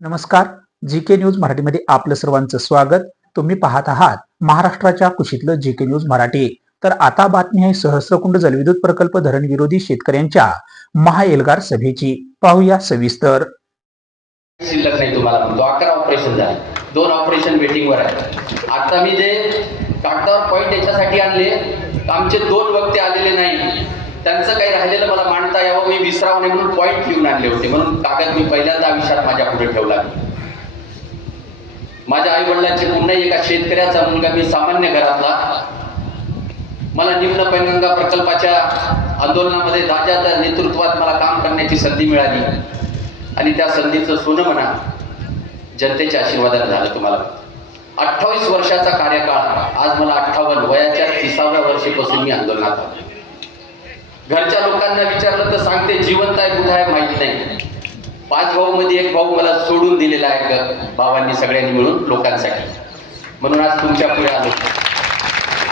नमस्कार. जी के न्यूज मराठीमध्ये आपलं सर्वांचं स्वागत. तुम्ही पाहत आहात महाराष्ट्राच्या कुशीतलं जी के न्यूज मराठी. तर आता बातमी आहे सहस्रकुंड जलविद्युत प्रकल्प धरण विरोधी शेतकऱ्यांच्या महाएल्गार सभेची. पाहूया सविस्तर. शिल्लक नाही तुम्हाला. म्हणतो अकरा ऑपरेशन झाले. दोन ऑपरेशन वेटिंगवर आहे आता मी जे कागदावर पॉईंट याच्यासाठी आणले आमचे दोन वक्ते आलेले नाही. त्यांचं काही राहिलेलं मला विसराव नाही म्हणून पॉईंट लिहून आणले होते. म्हणून कागद मी पहिल्यांदा आयुष्यात माझ्या पुढे ठेवला माझ्या आई वडिलांचे पुन्हा एका शेतकऱ्याचा मुलगा मी सामान्य घरातला. मला निम्न पैनगंगा प्रकल्पाच्या आंदोलनामध्ये दादाच्या नेतृत्वात मला काम करण्याची संधी मिळाली. आणि त्या संधीचं सोनं म्हणा जनतेच्या आशीर्वादाने झालं तुम्हाला. अठ्ठावीस वर्षाचा कार्यकाळ आज मला अठ्ठावन्न वयाच्या तिसाव्या वर्षीपासून मी आंदोलनात आलो घरच्या लोकांना विचारलं तर सांगते जिवंत आहे कुठं आहे माहीत नाही. पाच भाऊ मध्ये एक भाऊ मला सोडून दिलेला आहे ग- भावांनी सगळ्यांनी मिळून लोकांसाठी. म्हणून आज तुमच्यापुढे आलो.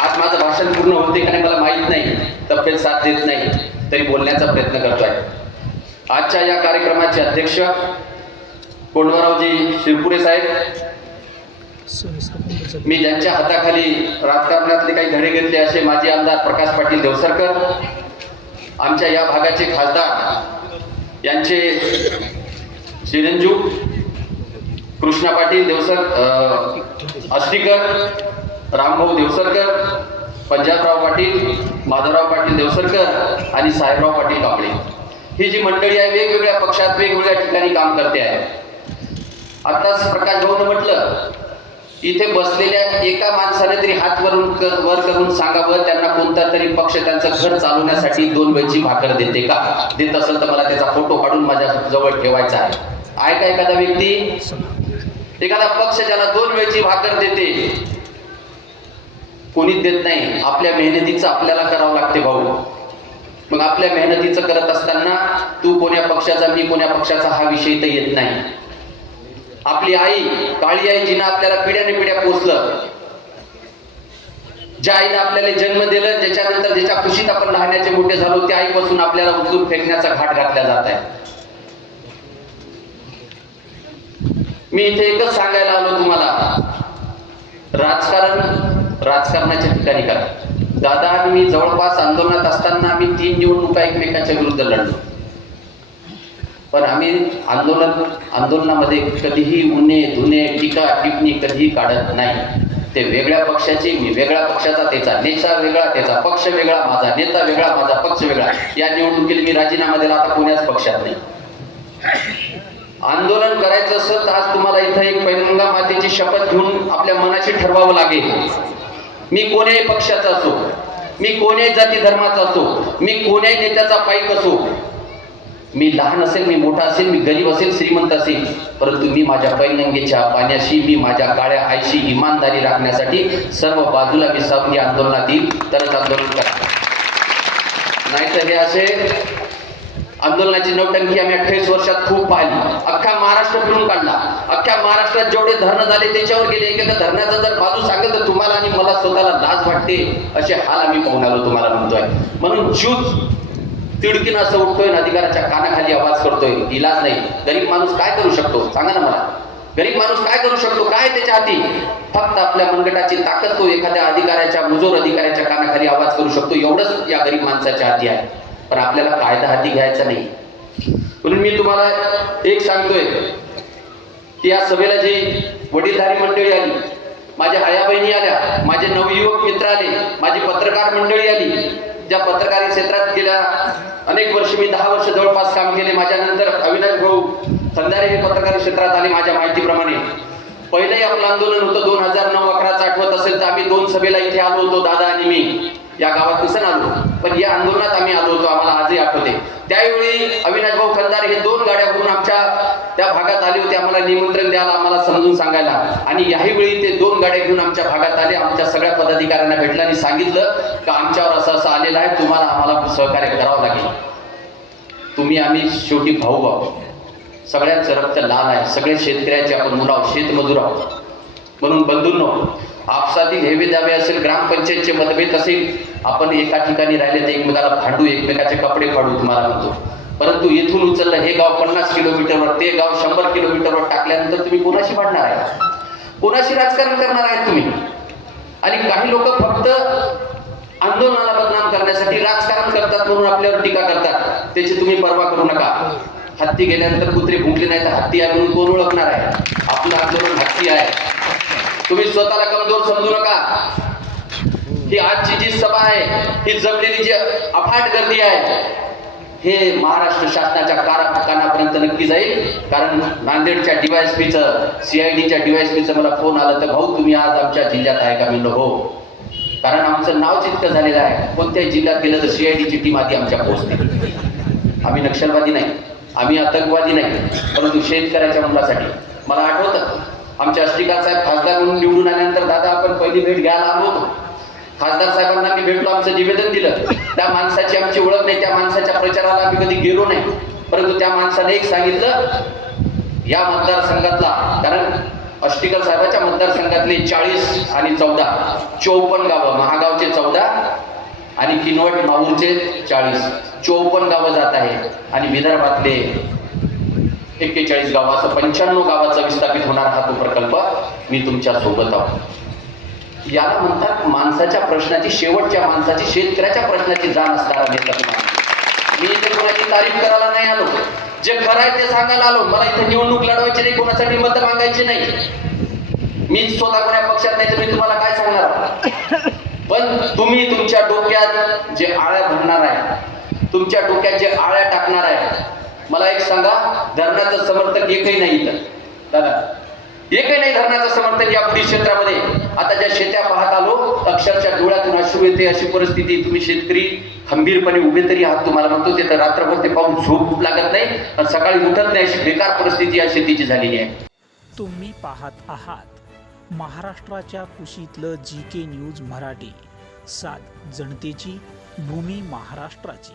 आज माझं भाषण पूर्ण होते का नाही मला माहीत नाही. तब्येत साथ देत नाही. तरी बोलण्याचा प्रयत्न करतोय. आजच्या या कार्यक्रमाचे अध्यक्ष कोंडवरावजी शिरपुरे साहेब. मी ज्यांच्या हाताखाली राजकारणातले काही धडे घेतले असे माजी आमदार प्रकाश पाटील देवसरकर. आमच्या या भागाचे खासदार यांचे चिरंजीव कृष्णा पाटील देवसर अं, रामभाऊ देवसरकर पंजाबराव पाटील माधवराव पाटील देवसरकर आणि साहेबराव पाटील कांबळे. ही जी मंडळी आहे वेगवेगळ्या पक्षात वेगवेगळ्या ठिकाणी काम करते आहे. आताच प्रकाश भाऊ इथे बसलेल्या एका माणसाने तरी हात वरून कर, वर करून सांगावं त्यांना कोणता तरी पक्ष त्यांचं घर चालवण्यासाठी दोन वेळची भाकर देते का? देत असेल तर मला त्याचा फोटो काढून माझ्या जवळ ठेवायचा आहे. आहे का एखादा व्यक्ती? एखादा पक्ष ज्याला दोन वेळची भाकर देते कोणीच देत नाही. आपल्या मेहनतीचं आपल्याला करावं लागते भाऊ. मग आपल्या मेहनतीचं करत असताना तू कोण्या पक्षाचा मी कोण्या पक्षाचा हा विषय तर येत नाही. आपली आई काळी आई जिनं आपल्याला पिढ्याने पिढ्या पोचलं ज्या आईनं आपल्याला जन्म दिलं ज्याच्यानंतर ज्याच्या खुशीत आपण लहानाचे मोठे झालो त्या आईपासून आपल्याला उचलून फेकण्याचा घाट घातला जात आहे. मी इथे एकच सांगायला आलो तुम्हाला. राजकारण राजकारणाच्या ठिकाणी करा. दादा आणि मी जवळपास आंदोलनात असताना आम्ही तीन निवडणुका एकमेकांच्या विरुद्ध लढलो. पण आम्ही आंदोलन आंदोलनामध्ये कधीही उन्हे धुणे टीका टिप्पणी कधीही काढत नाही. ते वेगळ्या पक्षाचे मी वेगळ्या पक्षाचा त्याचा नेता वेगळा त्याचा पक्ष वेगळा माझा नेता वेगळा माझा पक्ष वेगळा. या निवडणुकीत मी राजीनामा दिला आता कोण्याच पक्षात नाही. आंदोलन करायचं असेल तर आज तुम्हाला इथं एक पैनगंगा मातेची शपथ घेऊन आपल्या मनाशी ठरवावं लागेल. मी कोण्याही पक्षाचा असो मी कोण्याही जाती धर्माचा असो मी कोण्याही नेत्याचा पाईक असो मी लहान असेल मी मोठा असेल मी गरीब असेल श्रीमंत असेल परंतु मी माझ्या पैनंगेच्या पाण्याशी मी माझ्या काळ्या आईशी इमानदारी राखण्यासाठी सर्व बाजूला मी सावंगी आंदोलनात येईल तरच आंदोलन करा नाहीतर हे असे आंदोलनाची नौटंकी आम्ही अठ्ठावीस वर्षात खूप पाहिली. अख्खा महाराष्ट्र फिरून काढला. अख्ख्या महाराष्ट्रात जेवढे धरणं झाले त्याच्यावर गेले. एखाद्या धरणाचा जर बाजू सांगेल तर तुम्हाला आणि मला स्वतःला लाज वाटते असे हाल आम्ही पाहून आलो तुम्हाला म्हणतोय. म्हणून ज्यूज तिडकीन असं उठतोय ना अधिकाराच्या कानाखाली आवाज करतोय इलाज नाही. गरीब माणूस काय करू शकतो? सांगा ना मला. गरीब माणूस काय करू शकतो? काय त्याच्या हाती? फक्त आपल्या मनगटाची ताकद तो एखाद्या अधिकाऱ्याच्या मुजोर अधिकाऱ्याच्या कानाखाली आवाज करू शकतो. एवढंच या गरीब माणसाच्या हाती आहे. पण आपल्याला कायदा हाती घ्यायचा नाही. म्हणून मी तुम्हाला एक सांगतोय की या सभेला जी वडीलधारी मंडळी आली माझ्या आया बहिणी आल्या माझे नवयुवक मित्र आले माझी पत्रकार मंडळी आली ज्या पत्रकारी क्षेत्रात गेल्या अनेक वर्ष मी दहा वर्ष जवळपास काम केले. माझ्यानंतर अविनाश भाऊ खंदारे हे पत्रकार क्षेत्रात आले माझ्या माहितीप्रमाणे. पहिलंही आपलं आंदोलन होतं दोन हजार नऊ अकराचं आठवत असेल तर आम्ही दोन सभेला इथे आलो होतो दादा आणि मी. या गावात दिसून आलो पण या आंदोलनात आम्ही आलो होतो आम्हाला आजही आठवते. त्यावेळी अविनाश भाऊ खंदारे हे दोन गाड्या करून आमच्या त्या भागात आले होते आम्हाला निमंत्रण द्यायला आम्हाला समजून सांगायला. आणि याही वेळी ते दोन गाड्या घेऊन आमच्या भागात आले आमच्या सगळ्या पदाधिकाऱ्यांना भेटलं आणि सांगितलं की आमच्यावर असं असं आलेलं आहे तुम्हाला आम्हाला सहकार्य करावं लागेल. तुम्ही आम्ही शेवटी भाऊ भाऊ सगळ्याच रक्त लाल आहे सगळे शेतकऱ्याचे आपण मुलं आहोत शेतमजूर आहोत. म्हणून बंधूंनो आपसातील हेवे दावे असेल ग्रामपंचायतचे मतभेद असेल आपण एका ठिकाणी राहिले तर एकमेकाला भांडू एकमेकाचे कपडे फाडू तुम्हाला म्हणतो. परंतु इथून उचललं हे गाव पन्नास किलोमीटरवर ते गाव शंभर किलोमीटरवर टाकल्यानंतर तुम्ही कोणाशी भांडणार आहे? कोणाशी राजकारण करणार आहेत तुम्ही? आणि काही लोक फक्त आंदोलनाला बदनाम करण्यासाठी राजकारण करतात म्हणून आपल्यावर टीका करतात. त्याची तुम्ही पर्वा करू नका. हत्ती गेल्यानंतर कुत्रे भुंकले नाही तर हत्ती आहे म्हणून कोण ओळखणार आहे? आपलं आंदोलन हत्ती आहे. तुम्ही स्वतःला कमजोर समजू नका. ही आजची जी सभा आहे ही जमलेली जी अफाट गर्दी आहे हे महाराष्ट्र शासनाच्या कानापर्यंत नक्की जाईल. कारण नांदेडच्या डीवायएसपीचं सीआयडीच्या डीवायएसपीचं मला फोन आला तर भाऊ तुम्ही आज आमच्या जिल्ह्यात आहे का? म्हणलं हो. कारण आमचं नाव जितकं झालेलं आहे. कोणत्याही जिल्ह्यात गेलं तर सीआयडीची टीम आधी आमच्या पोहोचते. आम्ही नक्षलवादी नाही. आम्ही आतंकवादी नाही. परंतु शेतकऱ्याच्या मुलासाठी. मला आठवतं आमच्या अष्टिकाल साहेब खासदार म्हणून निवडून आल्यानंतर दादा आपण पहिली भेट घ्यायला आलो होतो. खासदार साहेबांना मी भेटलो आमचं निवेदन दिलं. त्या माणसाची आमची ओळख नाही त्या माणसाच्या प्रचाराला आम्ही कधी गेलो नाही. परंतु त्या माणसाने एक सांगितलं या मतदारसंघातला कारण अष्टीकर साहेबाच्या मतदारसंघातले चाळीस आणि चौदा चौपन्न गावं महागावचे चौदा आणि किनवट माहूरचे चाळीस चौपन्न गावं जात आहे. आणि विदर्भातले एक्केचाळीस गाव असं पंच्याण्णव गावाचा विस्थापित होणार हा तो प्रकल्प मी तुमच्यासोबत आहोत. याला म्हणतात माणसाच्या प्रश्नाची शेवटच्या माणसाची शेतकऱ्याच्या प्रश्नाची जाण असणारा नेता मी इथे कोणाची तारीफ करायला नाही आलो. जे खरं आहे ते सांगायला आलो. मला इथे निवडणूक लढवायची नाही कोणासाठी मत मागायची नाही. मी स्वतः कोणा पक्षात नाही तर मी तुम्हाला काय सांगणार पण तुम्ही तुमच्या डोक्यात जे आळ्या भरणार आहे तुमच्या डोक्यात जे आळ्या टाकणार आहे मला एक सांगा धरणाचं समर्थक एकही नाही इथं. दादा एकही नाही धरणाचं समर्थन या पुढील क्षेत्रामध्ये. आता ज्या शेत्या पाहत आलो अक्षरशः डोळ्यातून अश्रू येते अशी परिस्थिती. तुम्ही शेतकरी खंबीरपणे उभे तरी आहात तुम्हाला म्हणतो ते तर रात्रभर ते पाहून झोप लागत नाही आणि सकाळी उठत नाही अशी बेकार परिस्थिती या शेतीची झालेली आहे. तुम्ही पाहत आहात महाराष्ट्राच्या कुशीतलं जी के न्यूज मराठी. सात जनतेची भूमी महाराष्ट्राची.